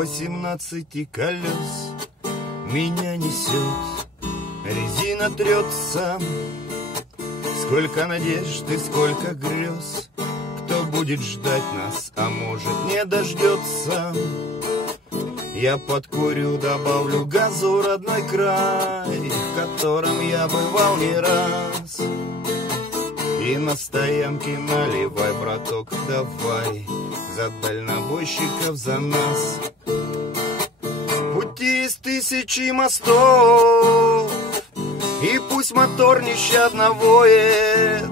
18 колес меня несет, резина трется. Сколько надежд и сколько грез, кто будет ждать нас, а может не дождется. Я подкурю, добавлю газу родной край, в котором я бывал не раз. И на стоянке наливай, браток, давай, за дальнобойщиков, за нас. Пути из тысячи мостов, и пусть мотор нещадно воет,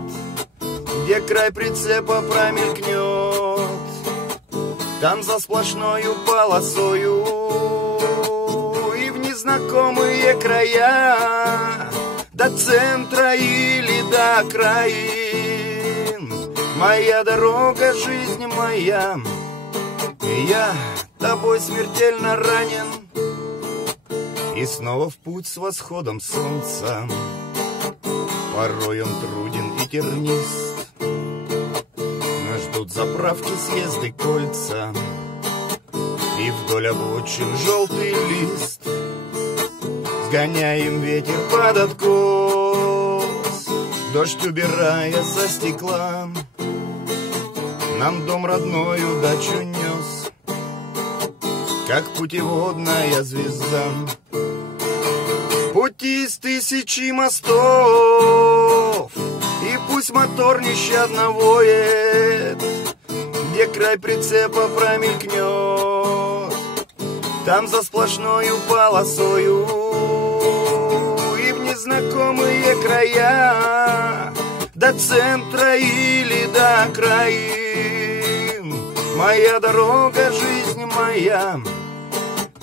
где край прицепа промелькнет, там за сплошною полосою. И в незнакомые края, до центра или до окраин, моя дорога, жизнь моя, и я тобой смертельно ранен. И снова в путь с восходом солнца, порой он труден и тернист. Нас ждут заправки, съезды, кольца, и вдоль обочин желтый лист. Сгоняем ветер под откос, дождь убирая со стекла. Нам дом родной удачу нес, как путеводная звезда. Пути из тысячи мостов, и пусть мотор нещадно воет, где край прицепа промелькнет, там за сплошною полосою. И в незнакомые края, до центра или до окраин, моя дорога, жизнь моя,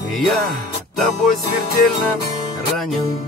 я тобой смертельно ранен.